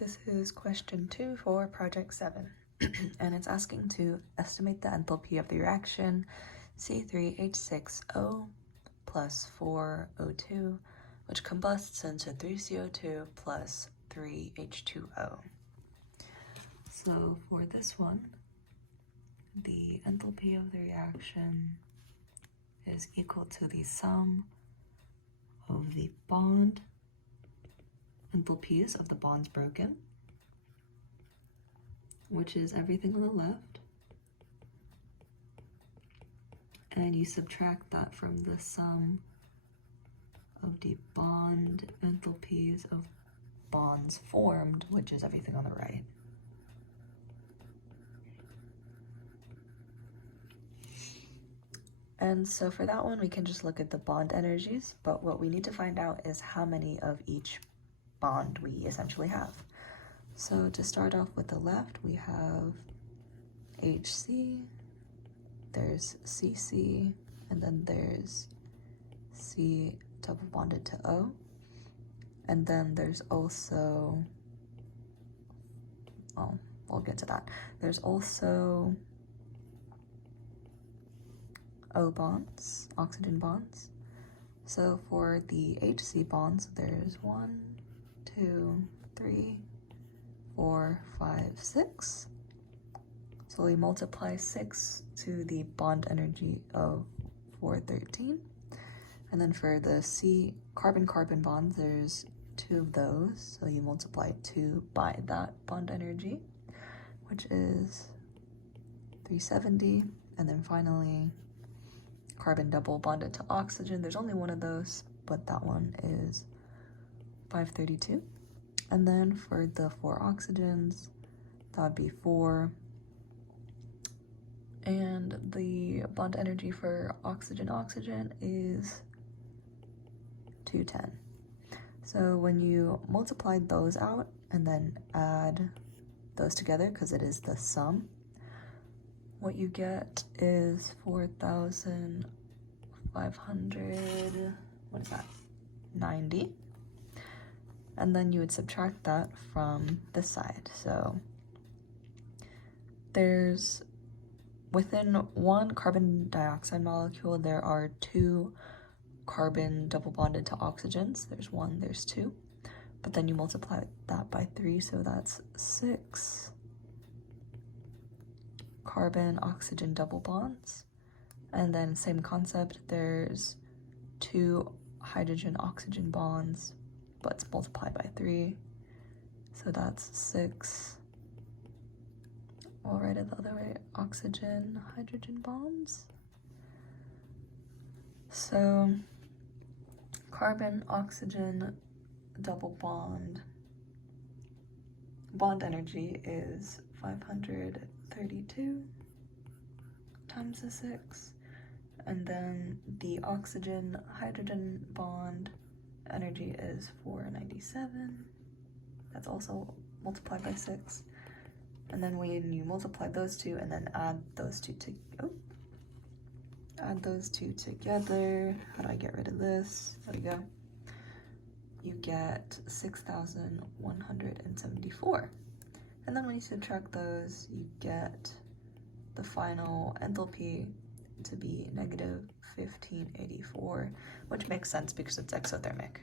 This is question 2 for project 7, and it's asking to estimate the enthalpy of the reaction C3H6O plus 4O2, which combusts into 3CO2 plus 3H2O. So for this one, the enthalpy of the reaction is equal to the sum of the bond enthalpies of the bonds broken, which is everything on the left, and you subtract that from the sum of the bond enthalpies of bonds formed, which is everything on the right. And so for that one, we can just look at the bond energies, but what we need to find out is how many of each bond we essentially have. So to start off with the left, we have HC, there's CC, and then there's C double bonded to O. And then there's also, oh, we'll get to that. There's also O bonds, oxygen bonds. So for the HC bonds, there's 1, 2, 3, 4, 5, 6. So we multiply 6 to the bond energy of 413. And then for the C carbon-carbon bonds, there's 2 of those. So you multiply 2 by that bond energy, which is 370. And then finally, carbon double bonded to oxygen. There's only one of those, but that one is 532. And then for the 4 oxygens, that would be 4. And the bond energy for oxygen-oxygen is 210. So when you multiply those out and then add those together, because it is the sum, what you get is 4,500, what is that, 90. And then you would subtract that from this side. So there's, within one carbon dioxide molecule, there are 2 carbon double bonded to oxygens. There's 1, there's 2. But then you multiply that by 3, so that's 6 carbon oxygen double bonds. And then same concept, there's 2 hydrogen oxygen bonds, but it's multiplied by 3, so that's 6. We'll write it the other way, oxygen hydrogen bonds. So carbon oxygen double bond energy is 532 times the 6, and then the oxygen hydrogen bond energy is 497. That's also multiplied by 6. And then when you multiply those two and then add those two together, how do I get rid of this? There we go. You get 6,174. And then when you subtract those, you get the final enthalpy to be negative 1584, which makes sense because it's exothermic.